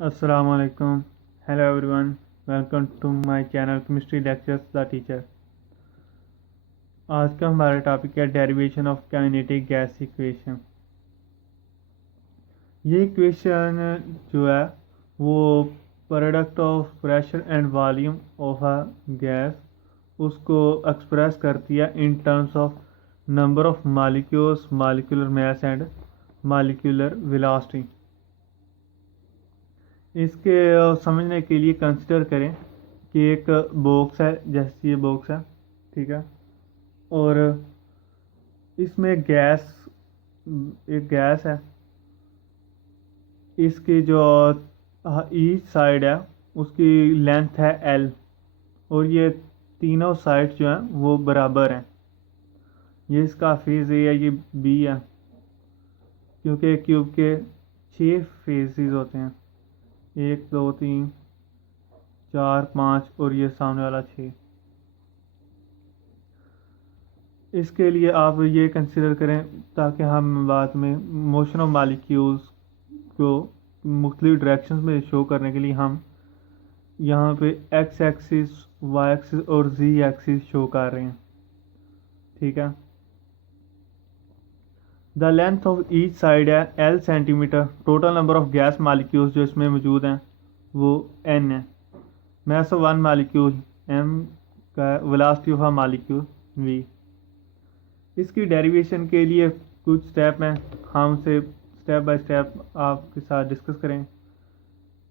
Assalamu alaikum. Hello everyone. Welcome to my channel Chemistry Lectures The Teacher. आज का हमारा topic है derivation of kinetic gas equation. ये equation जो है वो product of pressure and volume of a gas उसको एक्सप्रेस करती है इन terms of number of molecules, molecular mass and molecular velocity. इसके समझने के लिए कंसिडर करें कि एक बॉक्स है, जैसे ये बॉक्स है, ठीक है, और इसमें एक गैस है। इसकी जो ईच साइड है उसकी लेंथ है L, और ये तीनों साइड जो हैं वो बराबर हैं। ये इसका फेज ए है, ये B है, क्योंकि क्यूब के 6 फेजेस होते हैं, 1 2 3 4 5 और ये सामने वाला 6। इसके लिए आप ये कंसिडर करें ताकि हम बाद में मोशन ऑफ मालिक्यूल्स को मुख्तलिफ डायरेक्शंस में शो करने के लिए हम यहाँ पे एक्स एक्सिस, वाई एक्सिस और जी एक्सिस शो कर रहे हैं, ठीक है। The length of each side है L centimetre. Total number of gas molecules जो इसमें मौजूद हैं वो N है। Mass of one molecule M का, velocity of a molecule V। इसकी डेरिवेशन के लिए कुछ स्टेप हैं, हम उसे स्टेप बाय स्टेप आपके साथ डिस्कस करें।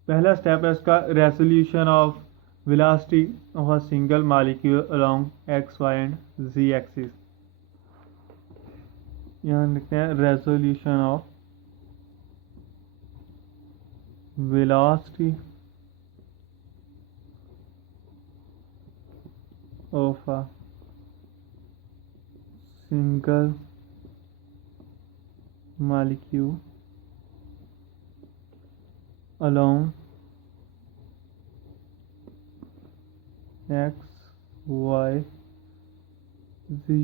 पहला स्टेप है उसका resolution of velocity of a single molecule along X Y and Z axis. यहाँ लिखते हैं resolution of velocity of a single molecule along x y z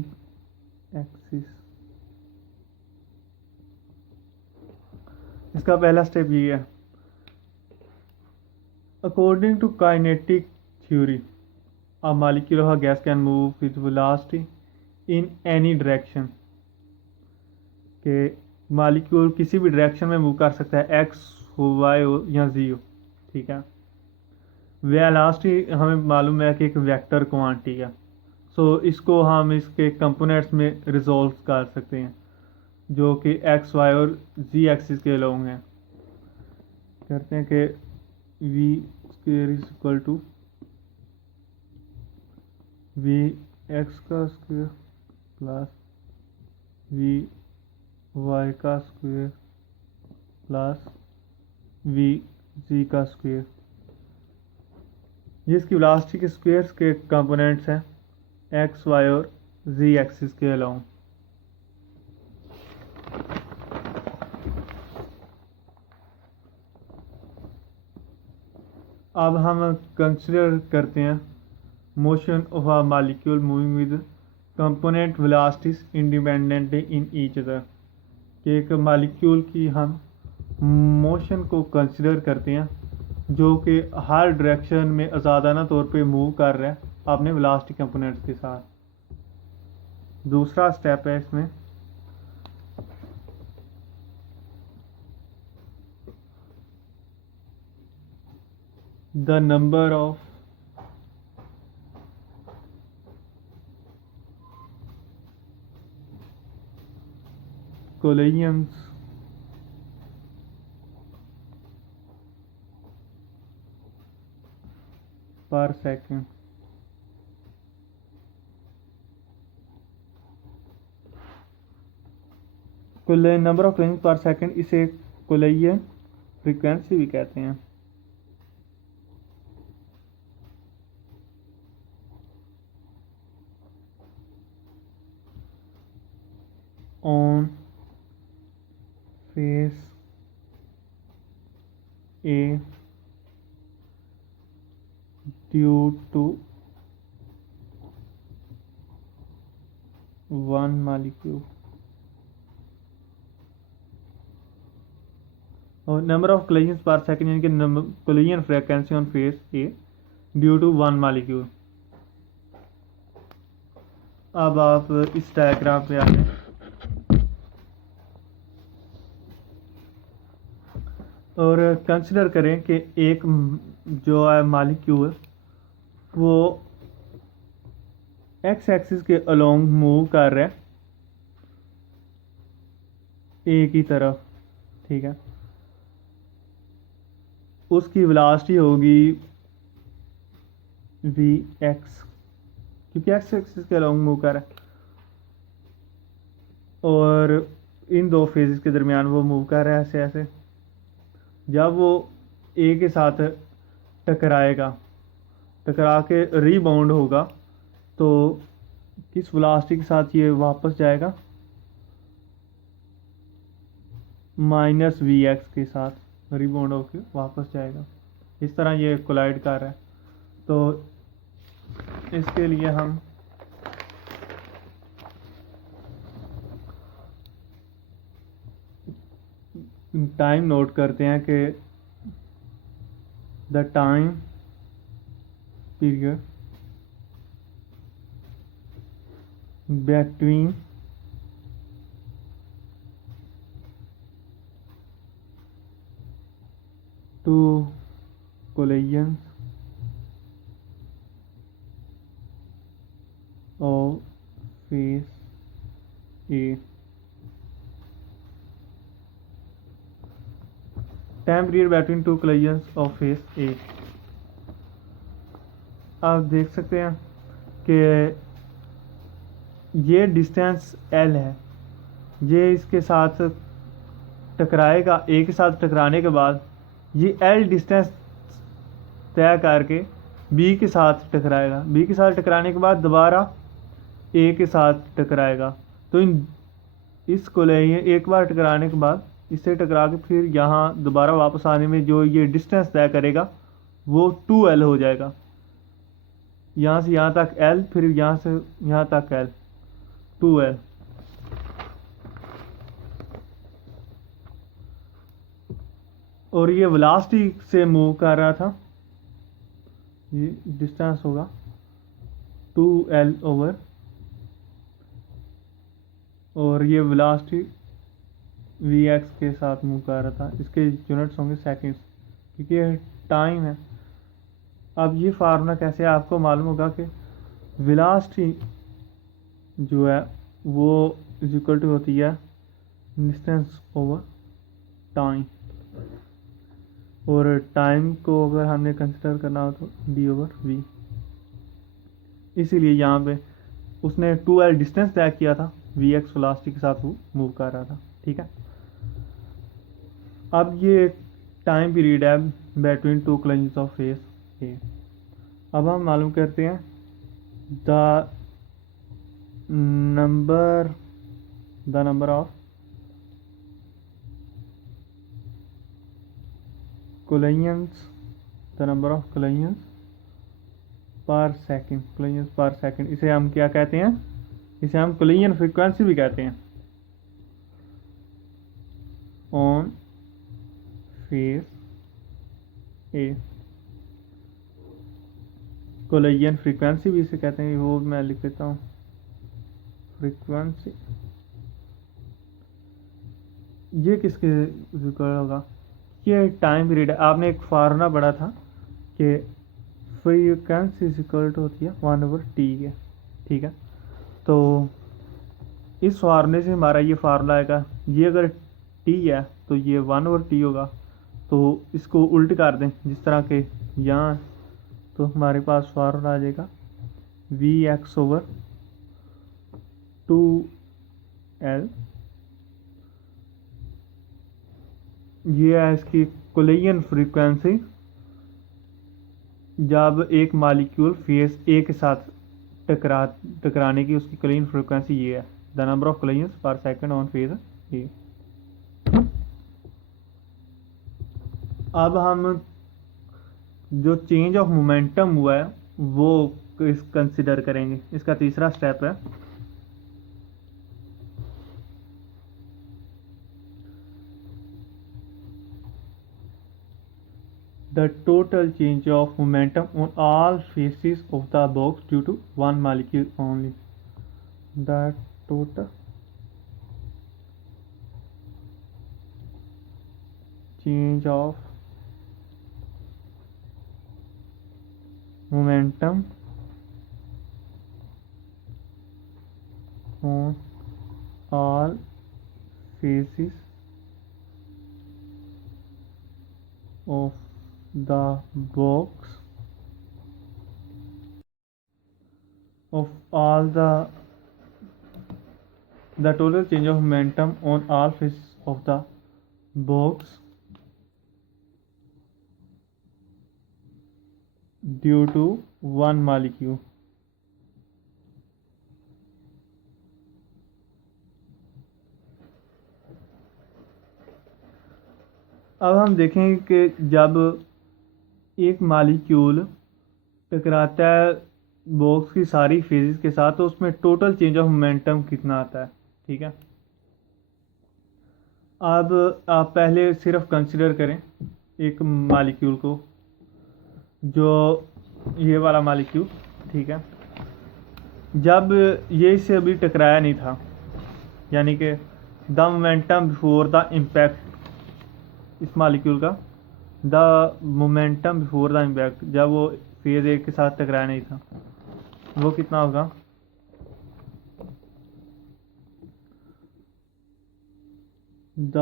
axis। इसका पहला स्टेप ये है, according to kinetic theory a molecule of a gas can move with velocity in any direction। के molecule किसी भी डायरेक्शन में move कर सकता है, एक्स हो, वाई हो या जी हो, ठीक है। वेलोसिटी हमें मालूम है कि एक वेक्टर क्वांटिटी है, सो इसको हम इसके कंपोनेंट्स में रिजोल्व कर सकते हैं जो कि एक्स वाई और जी एक्सिस के लोग हैं। कहते हैं कि V square is equal to V X का स्क्वेयर प्लस वी वाई का स्क्वेयर प्लस वी जी का स्क्वेयर। जिसकी वेलोसिटी के स्क्वेयर्स के कंपोनेंट्स हैं एक्स वाई और जी एक्सिस के अलाउंग। अब हम कंसिडर करते हैं motion of a molecule moving with component velocities independently in each other. कि एक मॉलिक्यूल की हम मोशन को कंसिडर करते हैं जो कि हर डायरेक्शन में आज़ादाना तौर पे मूव कर रहा है अपने वेलोसिटी कंपोनेंट्स के साथ। दूसरा स्टेप है इसमें the number of collisions per second। Number of collision per second, इसे कोलिजन फ्रीक्वेंसी भी कहते हैं। On face A due to one molecule. और number of collision per second यानी कि collision frequency on face A due to one molecule. अब आप इस डायग्राम पे आए और कंसिडर करें कि एक जो है मालिक्यूल वो एक्स एक्सिस के अलोंग मूव कर रहा है ए की तरफ, ठीक है। उसकी वेलोसिटी होगी वी एक्स, क्योंकि एक्स एक्सिस के अलोंग मूव कर रहा है, और इन दो फेजेस के दरमियान वो मूव कर रहा है ऐसे ऐसे। जब वो ए के साथ टकराएगा, टकरा के रीबाउंड होगा, तो किस वेलोसिटी के साथ ये वापस जाएगा? माइनस वी एक्स के साथ रीबाउंड होकर वापस जाएगा। इस तरह ये कोलाइड कर रहा है। तो इसके लिए हम टाइम नोट करते हैं कि the time period between two collisions of phase A। Time period between two collisions of phase A। आप देख सकते हैं कि ये डिस्टेंस L है, ये इसके साथ टकराएगा। ए के साथ टकराने के बाद ये L डिस्टेंस तय करके बी के साथ टकराएगा। बी के साथ टकराने के बाद दोबारा ए के साथ टकराएगा। तो इन इसको ले एक बार टकराने के बाद इससे टकरा के फिर यहाँ दोबारा वापस आने में जो ये डिस्टेंस तय करेगा वो 2L हो जाएगा। यहाँ से यहाँ तक L, फिर यहाँ से यहाँ तक L, 2L। और ये वेलोसिटी से मूव कर रहा था, ये डिस्टेंस होगा 2L ओवर, और ये वेलोसिटी Vx के साथ मूव कर रहा था। इसके यूनिट्स होंगे सेकंड्स, क्योंकि ये टाइम है। अब ये फार्मूला कैसे आपको मालूम होगा कि वेलोसिटी जो है वो इज इक्वल टू होती है डिस्टेंस ओवर टाइम, और टाइम को अगर हमने कंसिडर करना हो तो d ओवर v। इसीलिए यहाँ पे उसने 2L डिस्टेंस तय किया था, Vx वेलोसिटी के साथ वो मूव कर रहा था, ठीक है। अब ये टाइम पीरियड है between two collisions of face A. अब हम मालूम करते हैं the number of collisions, the number of collisions per second, collisions per second. इसे हम क्या कहते हैं? इसे हम कोलिजन फ्रीक्वेंसी भी कहते हैं। On face A, collision frequency भी इसे कहते हैं, वो मैं लिख देता हूँ फ्रीक्वेंसी। ये किसके जिक्र होगा? ये टाइम पीरियड है। आपने एक फार्मूला पढ़ा था कि फ्रीक्वेंसी इज इक्वल टू होती है 1/t के, ठीक है। तो इस फार्मूले से हमारा ये फार्मूला आएगा, ये अगर t है तो ये 1/t होगा। तो इसको उल्ट कर दें जिस तरह के यहाँ, तो हमारे पास फार्मूला आ जाएगा Vx ओवर 2L। ये है इसकी कोलिजन फ्रीक्वेंसी जब एक मालिक्यूल फेस ए के साथ टकराने की उसकी कोलिजन फ्रीक्वेंसी ये है, the number of collisions per second on face A. अब हम जो चेंज ऑफ मोमेंटम हुआ है वो कंसिडर करेंगे। इसका तीसरा स्टेप है the total change of momentum on all faces of the box due to one molecule only. The total change of momentum on all faces of the box of all the total change of momentum on all faces of the box due to one molecule. अब हम देखेंगे कि जब एक molecule टकराता है box की सारी फेजेस के साथ तो उसमें टोटल चेंज ऑफ मोमेंटम कितना आता है। ठीक है, अब आप पहले सिर्फ कंसिडर करें एक मालिक्यूल को, जो ये वाला मालिक्यूल। ठीक है, जब ये इससे अभी टकराया नहीं था, यानी कि the momentum before the impact, इस मालिक्यूल का the momentum before the impact, जब वो फेज एक के साथ टकराया नहीं था, वो कितना होगा? द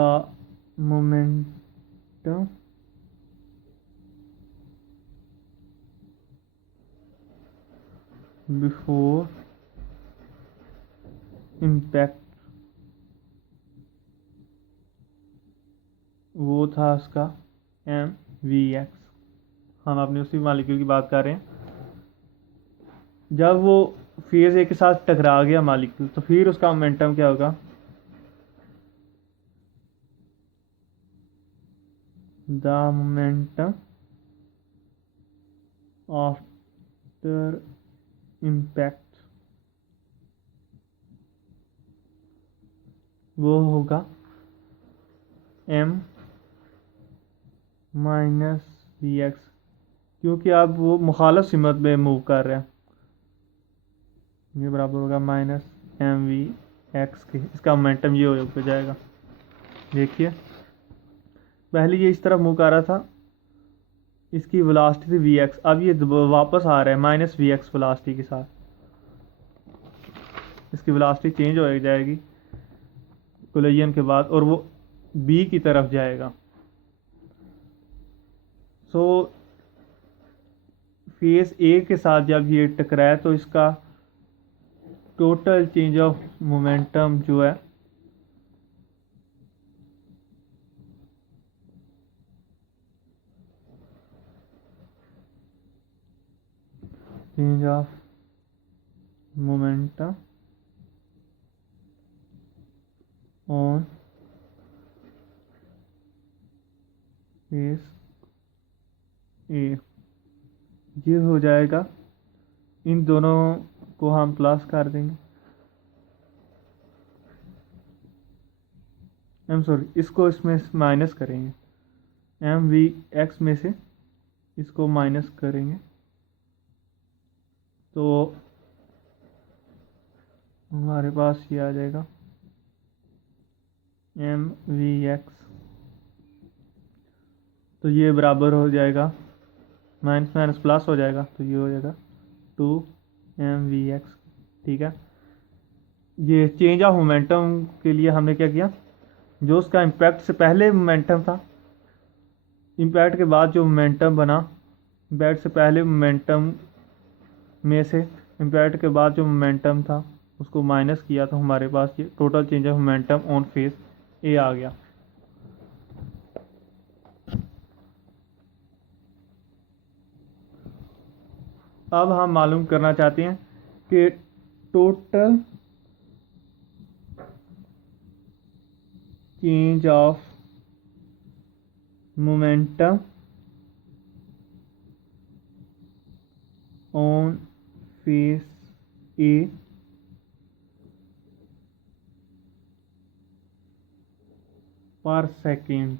मोमेंटम बिफोर इम्पैक्ट, वो था उसका mvx। हम अपने उसी मालिक्यूल की बात कर रहे हैं। जब वो फेज ए के साथ टकरा गया मालिक्यूल, तो फिर उसका मोमेंटम क्या होगा? द मोमेंटम आफ्टर इम्पैक्ट, वो होगा m माइनस वी एक्स, क्योंकि आप वो मुखालफ सिमत में मूव कर रहे हैं। ये बराबर होगा माइनस एम वी एक्स के। इसका मोमेंटम ये हो जाएगा। देखिए, पहले ये इस तरफ मूव कर रहा था, इसकी वेलोसिटी थी वी एक्स, अब ये वापस आ रहा है माइनस वी एक्स वेलोसिटी के साथ। इसकी वेलोसिटी चेंज हो जाएगी कोलिजन के बाद, और वो बी की तरफ जाएगा। सो फेस ए के साथ जब ये टकराया तो इसका टोटल चेंज ऑफ मोमेंटम जो है change of momentum on face A, ये हो जाएगा। इन दोनों को हम प्लस कर देंगे, इसको इसमें माइनस करेंगे, एम वी एक्स में से इसको माइनस करेंगे तो हमारे पास ये आ जाएगा एम वी एक्स। तो ये बराबर हो जाएगा, माइनस माइनस प्लस हो जाएगा, तो ये हो जाएगा 2mvx। ठीक है, ये चेंज ऑफ मोमेंटम के लिए हमने क्या किया, जो उसका इम्पैक्ट से पहले मोमेंटम था, इम्पैक्ट के बाद जो मोमेंटम बना, इम्पैक्ट से पहले मोमेंटम में से इम्पैक्ट के बाद जो मोमेंटम था उसको माइनस किया, तो हमारे पास ये total change of momentum on face A आ गया। अब हम मालूम करना चाहते हैं कि total change of momentum on face A per second.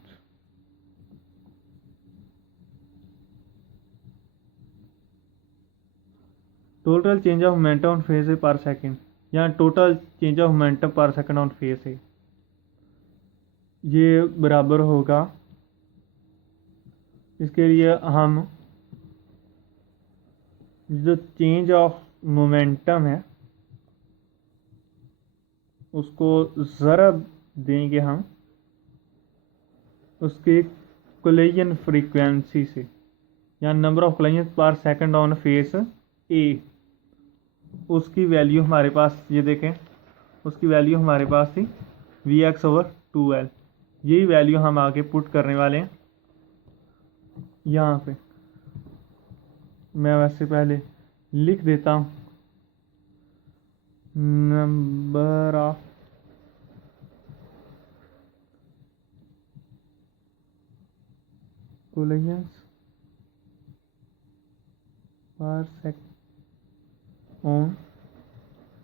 Total change of momentum on face है पर सेकंड, यहाँ total change of momentum per second on face है, ये बराबर होगा। इसके लिए हम जो चेंज ऑफ मोमेंटम है उसको ज़रब देंगे हम उसकी कोलिजन फ्रीक्वेंसी से, या number of collision per second on face ए। उसकी वैल्यू हमारे पास, ये देखें, उसकी वैल्यू हमारे पास थी Vx/2L। यही वैल्यू हम आगे पुट करने वाले हैं यहाँ पे। मैं वैसे पहले लिख देता हूँ number of collisions per second on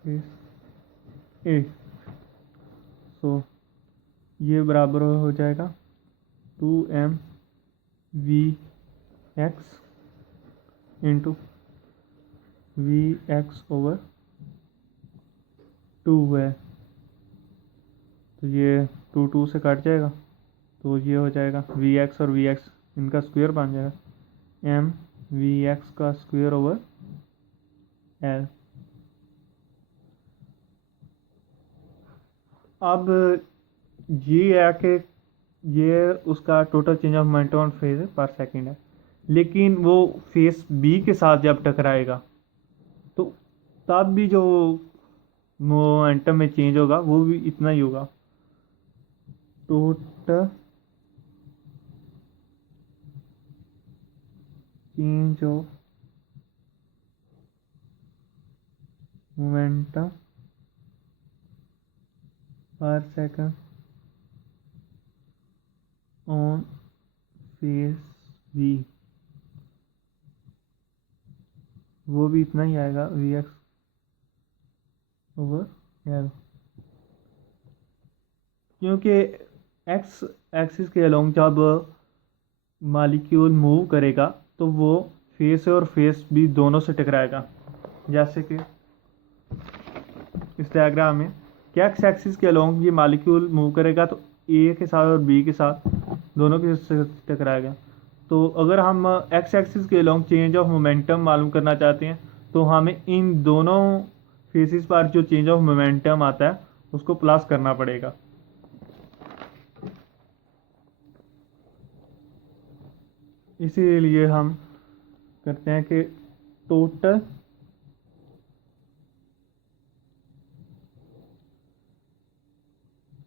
face ए। सो ये बराबर हो जाएगा 2mVx इंटू Vx/2 है, तो ये 2 से कट जाएगा, तो ये हो जाएगा Vx और Vx इनका स्क्वायर बन जाएगा mVx²/L। अब ये है कि ये उसका total change of momentum on phase पर सेकंड है, लेकिन वो फेस बी के साथ जब टकराएगा तो तब भी जो मोमेंटम में चेंज होगा वो भी इतना ही होगा। Total change of momentum per second on face B, वो भी इतना ही आएगा Vx/L, क्योंकि एक्स एक्सिस के अलोंग जब मालिक्यूल मूव करेगा तो वो फेस और फेस बी दोनों से टकराएगा। जैसे कि इस डायग्राम में क्या एक्स एक्सिस के अलोंग ये मालिक्यूल मूव करेगा तो ए के साथ और बी के साथ दोनों के साथ टकराएगा। तो अगर हम एक्स एक्सिस के अलोंग चेंज ऑफ मोमेंटम मालूम करना चाहते हैं तो हमें इन दोनों फेसिस पर जो चेंज ऑफ मोमेंटम आता है उसको प्लस करना पड़ेगा। इसीलिए हम करते हैं कि total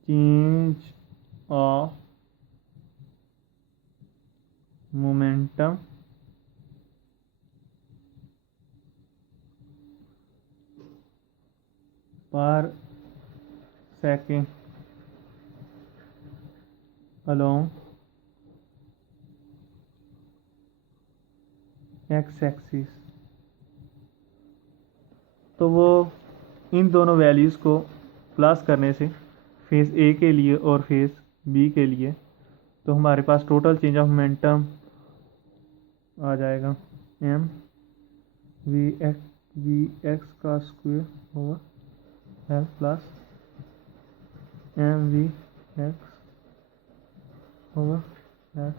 change of momentum per second along x axis, तो वो इन दोनों वैल्यूज़ को प्लस करने से फेस ए के लिए और फेस बी के लिए तो हमारे पास टोटल चेंज ऑफ मोमेंटम आ जाएगा एम वी एक्स का square over L plus mVx over L,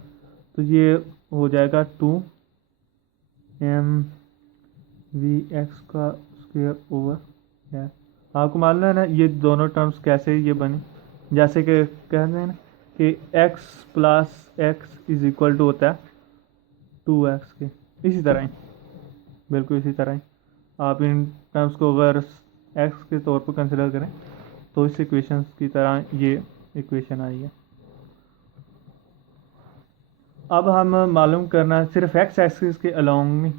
तो ये हो जाएगा 2mVx का स्क्वायर ओवर एल। आपको मालूम है ना ये दोनों टर्म्स कैसे ये बने, जैसे कि कहते हैं ना कि x + x = होता है 2x के, इसी तरह ही, बिल्कुल इसी तरह ही आप इन टर्म्स को अगर x के तौर पर कंसिडर करें तो इस इक्वेशन की तरह ये इक्वेशन आई है। अब हम मालूम करना सिर्फ x एक्सिस के अलोंग नहीं,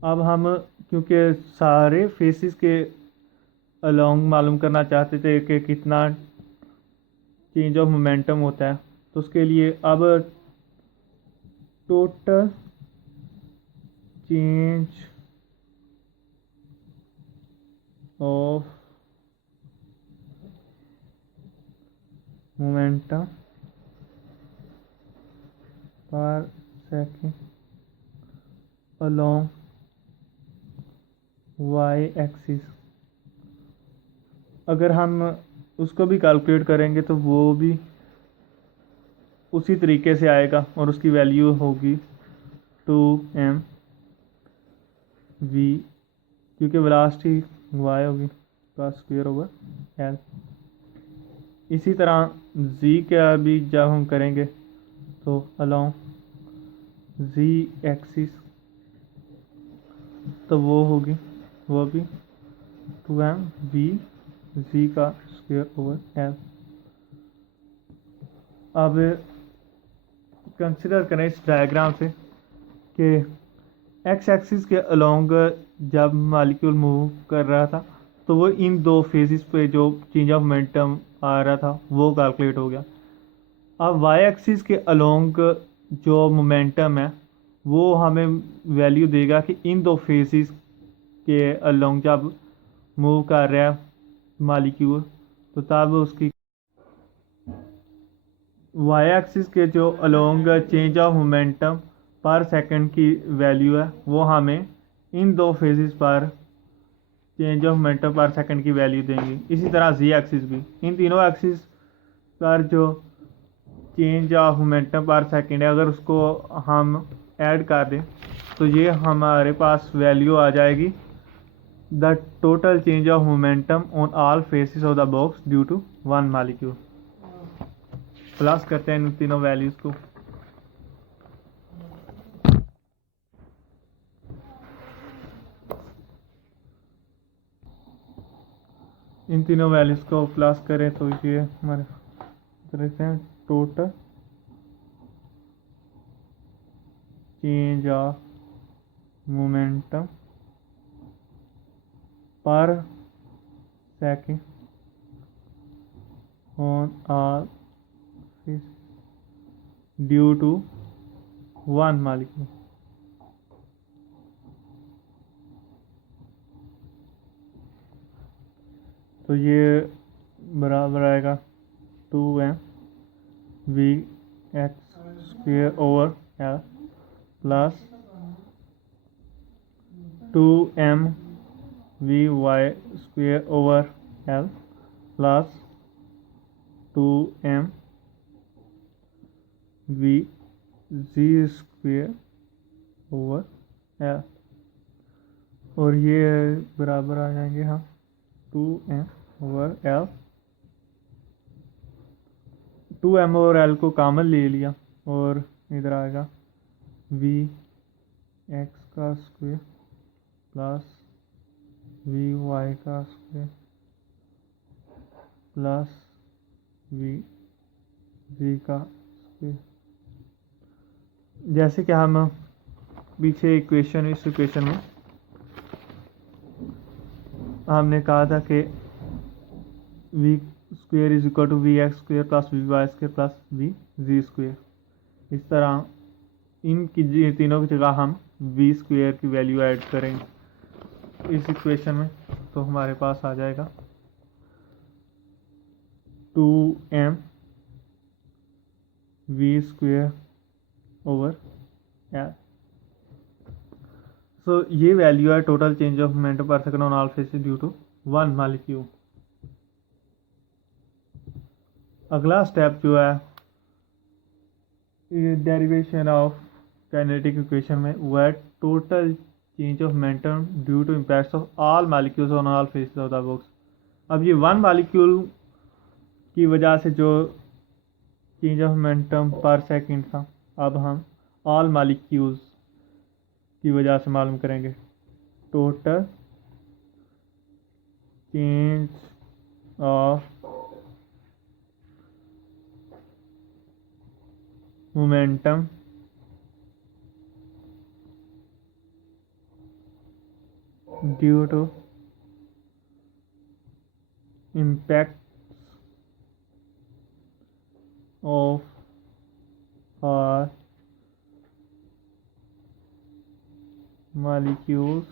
अब हम क्योंकि सारे फेसिस के अलोंग मालूम करना चाहते थे कि कितना चेंज ऑफ मोमेंटम होता है, तो उसके लिए अब total change of momentum per second along Y axis, अगर हम उसको भी कैलकुलेट करेंगे तो वो भी उसी तरीके से आएगा और उसकी वैल्यू होगी 2m v, क्योंकि वेलोसिटी y होगी का स्क्वायर ओवर l। इसी तरह z का भी जब हम करेंगे तो अलोंग z एक्सिस तो वो भी 2m v z का स्क्वायर ओवर l। अब कंसिडर करें इस डायग्राम से कि एक्स एक्सिस के अलोंग जब मॉलिक्यूल मूव कर रहा था तो वो इन दो फेजेस पे जो चेंज ऑफ मोमेंटम आ रहा था वो कैलकुलेट हो गया। अब वाई एक्सिस के अलोंग जो मोमेंटम है वो हमें वैल्यू देगा कि इन दो फेजेस के अलोंग जब मूव कर रहा है मॉलिक्यूल तो तब उसकी वाई एक्सिस के जो along change of momentum per second की वैल्यू है वो हमें इन दो फेजेस पर change of momentum per second की वैल्यू देंगी। इसी तरह जी एक्सिस भी, इन तीनों एक्सिस पर जो change of momentum per second है अगर उसको हम ऐड कर दें तो ये हमारे पास वैल्यू आ जाएगी the total change of momentum on all faces of the box due to one molecule. Plus करते हैं इन तीनों वैल्यूज को। इन तीनों वैल्यूज को प्लस करें तो ये हमारे देखते हैं total change of momentum per second on all due to one molecule. तो ये बराबर आएगा 2m v x square over l plus 2m v y square over l plus 2m v z square over l, और ये बराबर आ जाएंगे हम 2m over l। 2m और l को कॉमन ले लिया और इधर आएगा v x का स्क्वायर प्लस v y का स्क्वायर प्लस v z का स्क्वायर। जैसे कि हम पीछे इस इक्वेशन में हमने कहा था कि v square is equal to V X square plus V Y square plus V Z square, इस तरह इनकी तीनों की जगह हम v स्क्वेयर की वैल्यू ऐड करेंगे इस इक्वेशन में तो हमारे पास आ जाएगा 2m v square over l। So ये वैल्यू है total change of momentum per second on all faces due to one molecule. अगला स्टेप जो है डेरिवेशन ऑफ काइनेटिक इक्वेशन में वो है total change of momentum due to impacts of all molecules on all faces of the box. अब ये one molecule की वजह से जो change of momentum per second था अब हम ऑल मॉलिक्यूल्स की वजह से मालूम करेंगे। Total change of momentum due to impacts of our molecules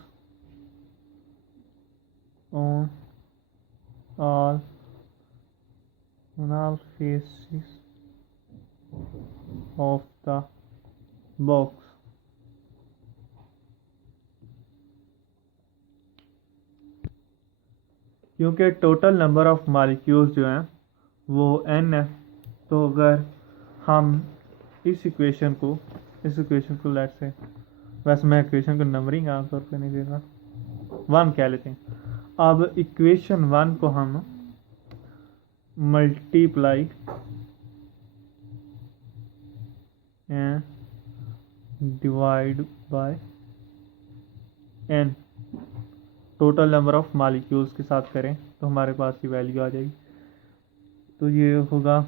on all faces of the box। क्योंकि टोटल नंबर ऑफ मालिक्यूल्स जो हैं वो n है, तो अगर हम इस इक्वेशन को लेट्स से, वैसे मैं इक्वेशन को नंबरिंग आमतौर पर नहीं दे रहा, 1 कह लेते हैं। अब इक्वेशन 1 को हम multiply and divide by n total number of molecules के साथ करें तो हमारे पास ये वैल्यू आ जाएगी। तो ये होगा,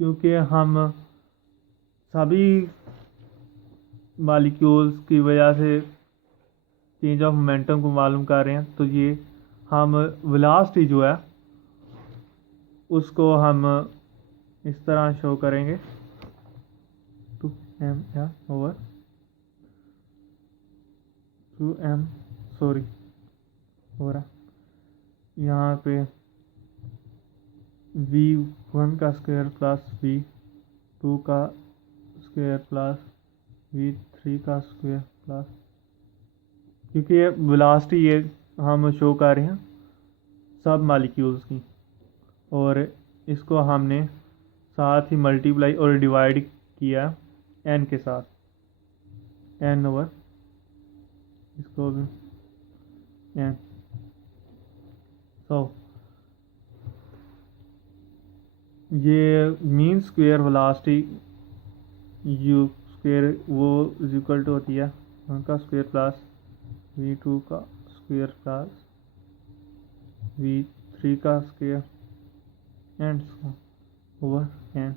क्योंकि हम सभी मालिक्यूल्स की वजह से चेंज ऑफ मोमेंटम को मालूम कर रहे हैं, तो ये हम वेलोसिटी जो है उसको हम इस तरह शो करेंगे, 2m ओवर 2m सॉरी हो रहा यहाँ पे v1 का स्क्वायर प्लस v2 का स्क्वायर प्लस v3 का स्क्वायर प्लस, क्योंकि ये वेलोसिटी ये हम शो कर रहे हैं सब मालिक्यूल्स की, और इसको हमने साथ ही मल्टीप्लाई और डिवाइड किया n के साथ, n ओवर इसको भी n। तो ये mean square velocity u square वो इज इक्वल टू होती है 1 का स्क्वायर प्लस v2 का स्क्वायर प्लस v3 का स्क्वायर एंड ओवर n।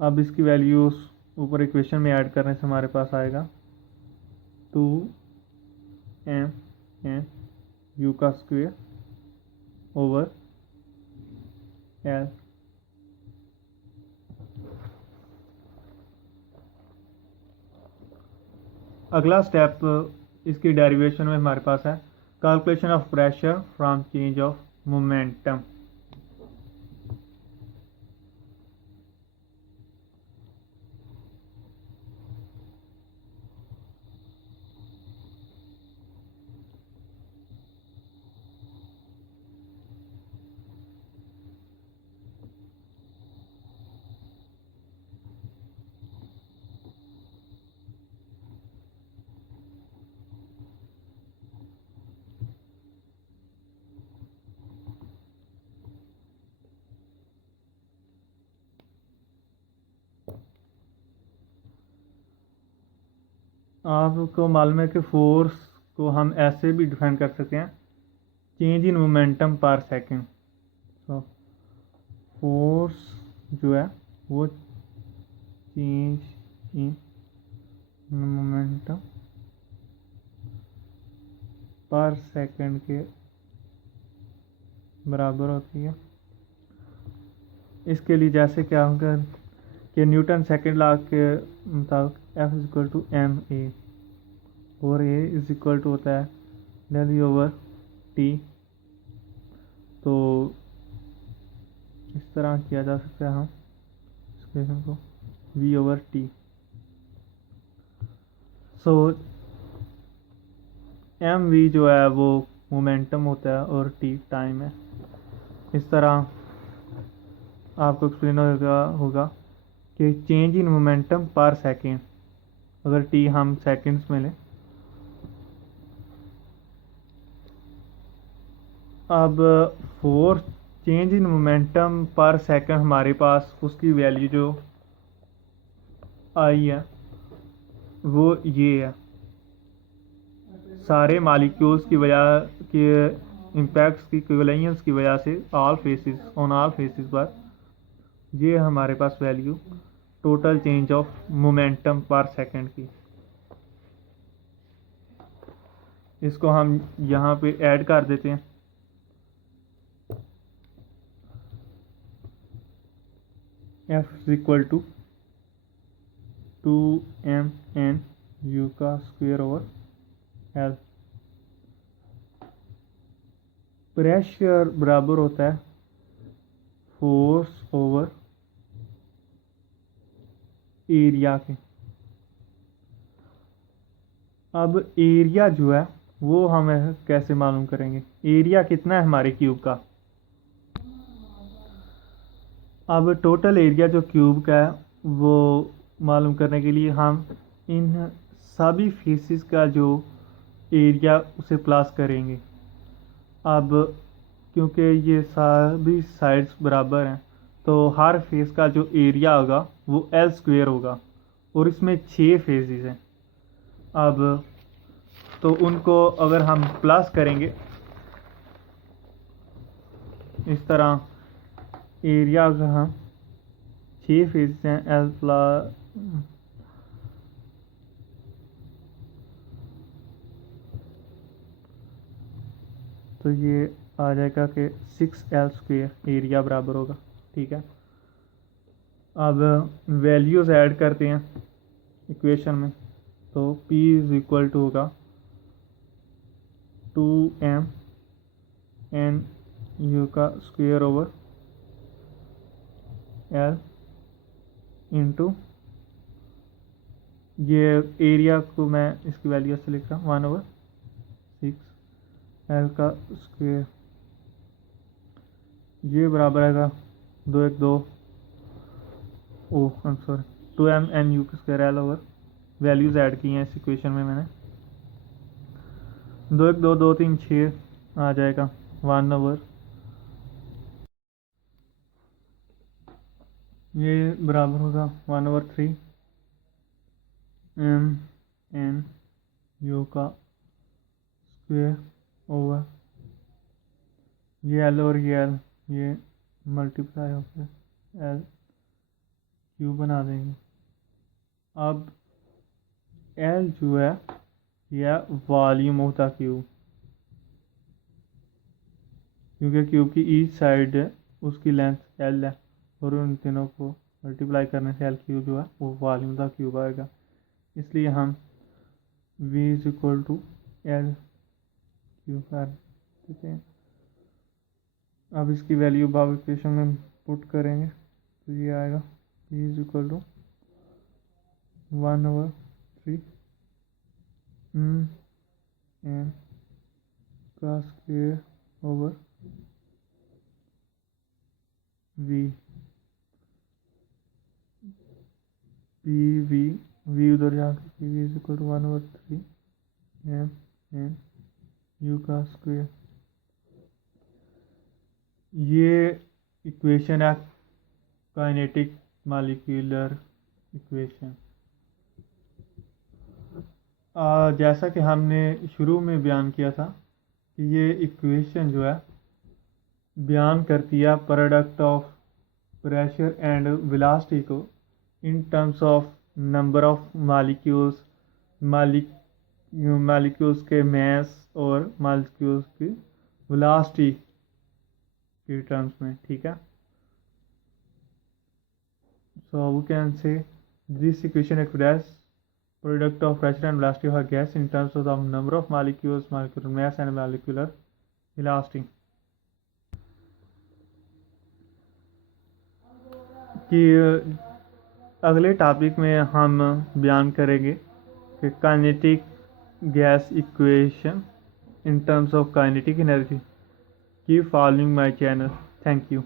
अब इसकी वैल्यूज ऊपर इक्वेशन में ऐड करने से हमारे पास आएगा 2m n u का स्क्वायर ओवर l। अगला स्टेप इसकी डेरिवेशन में हमारे पास है calculation of pressure from change of momentum. आपको मालूम है कि फोर्स को हम ऐसे भी डिफाइन कर सकते हैं, change in momentum per second. तो फोर्स जो है वो change in momentum per second के बराबर होती है। इसके लिए जैसे क्या होगा कि न्यूटन सेकंड लॉ के मुताबिक F is equal to M A, और ए इज इक्वल टू होता है डेल वी ओवर टी। तो इस तरह किया जा सकता है हम एक्सप्रेशन को v over T. So M V जो है वो मोमेंटम होता है और टी टाइम है। इस तरह आपको एक्सप्लेन होगा कि चेंज इन मोमेंटम पर सेकेंड, अगर टी हम सेकेंड्स में लें। अब force change in momentum per second हमारे पास उसकी वैल्यू जो आई है वो ये है, सारे मालिक्यूल्स की वजह के इम्पैक्ट्स की इक्विवेलेंस की वजह से ऑल फेसिस पर ये हमारे पास value total change of momentum per second की। इसको हम यहाँ पे ऐड कर देते हैं। F is equal to 2mn u का स्क्वायर ओवर l। प्रेशर बराबर होता है फोर्स ओवर एरिया के। अब एरिया जो है वो हमें कैसे मालूम करेंगे, एरिया कितना है हमारे क्यूब का। अब टोटल एरिया जो क्यूब का है वो मालूम करने के लिए हम इन सभी फेसेस का जो एरिया उसे प्लस करेंगे। अब क्योंकि ये सभी साइड्स बराबर हैं तो हर फेस का जो एरिया होगा वो एल स्क्वेयर होगा, और इसमें 6 फेसेस हैं। अब तो उनको अगर हम प्लस करेंगे इस तरह, एरिया अगर हम 6 फेसेस हैं एल प्लस, तो ये आ जाएगा कि 6L स्क्वेयर एरिया बराबर होगा। ठीक है, अब वैल्यूज़ ऐड करते हैं इक्वेशन में। तो P इज़ इक्वल टू होगा 2m एन यू का स्क्वेयर ओवर L इंटू, ये एरिया को मैं इसकी वैल्यू से लिख रहा हूँ 1/6 L का स्क्वेयर, ये बराबर आएगा 2 2m एन यू का square L over, values add की हैं इस इक्वेशन में मैंने, 2 3 6 आ जाएगा 1/, ये बराबर होगा 1/3 m n u का स्क्वेयर ओवर, ये L और ये L ये मल्टीप्लाई होकर L क्यूब बना देंगे। अब L जो है यह वॉल्यूम ऑफ द क्यूब, क्योंकि क्यूब की ईच साइड है उसकी लेंथ L है, और उन तीनों को मल्टीप्लाई करने से L क्यूब जो है वो वॉल्यूम द क्यूब आएगा। इसलिए हम V is equal to L cube कर देते हैं। अब इसकी वैल्यू अब इक्वेशन में पुट करेंगे तो ये आएगा V is equal to 1/3 m का स्क्वेयर ओवर V, V उधर जाकर V is equal to 1/3 m n u का स्क्वेयर। ये इक्वेशन है काइनेटिक मॉलिक्यूलर इक्वेशन। जैसा कि हमने शुरू में बयान किया था कि ये इक्वेशन जो है बयान करती है product of pressure and velocity को in terms of number of molecules, molecules के मास और मॉलिक्यूल्स की वेलोसिटी के टर्म्स में। ठीक है, so we can say this equation express product of pressure and velocity of a gas in terms of the number of molecules, molecular mass and molecular velocity। कि अगले topic में हम बयान करेंगे कि kinetic gas equation in terms of kinetic energy. Keep following my channel. Thank you.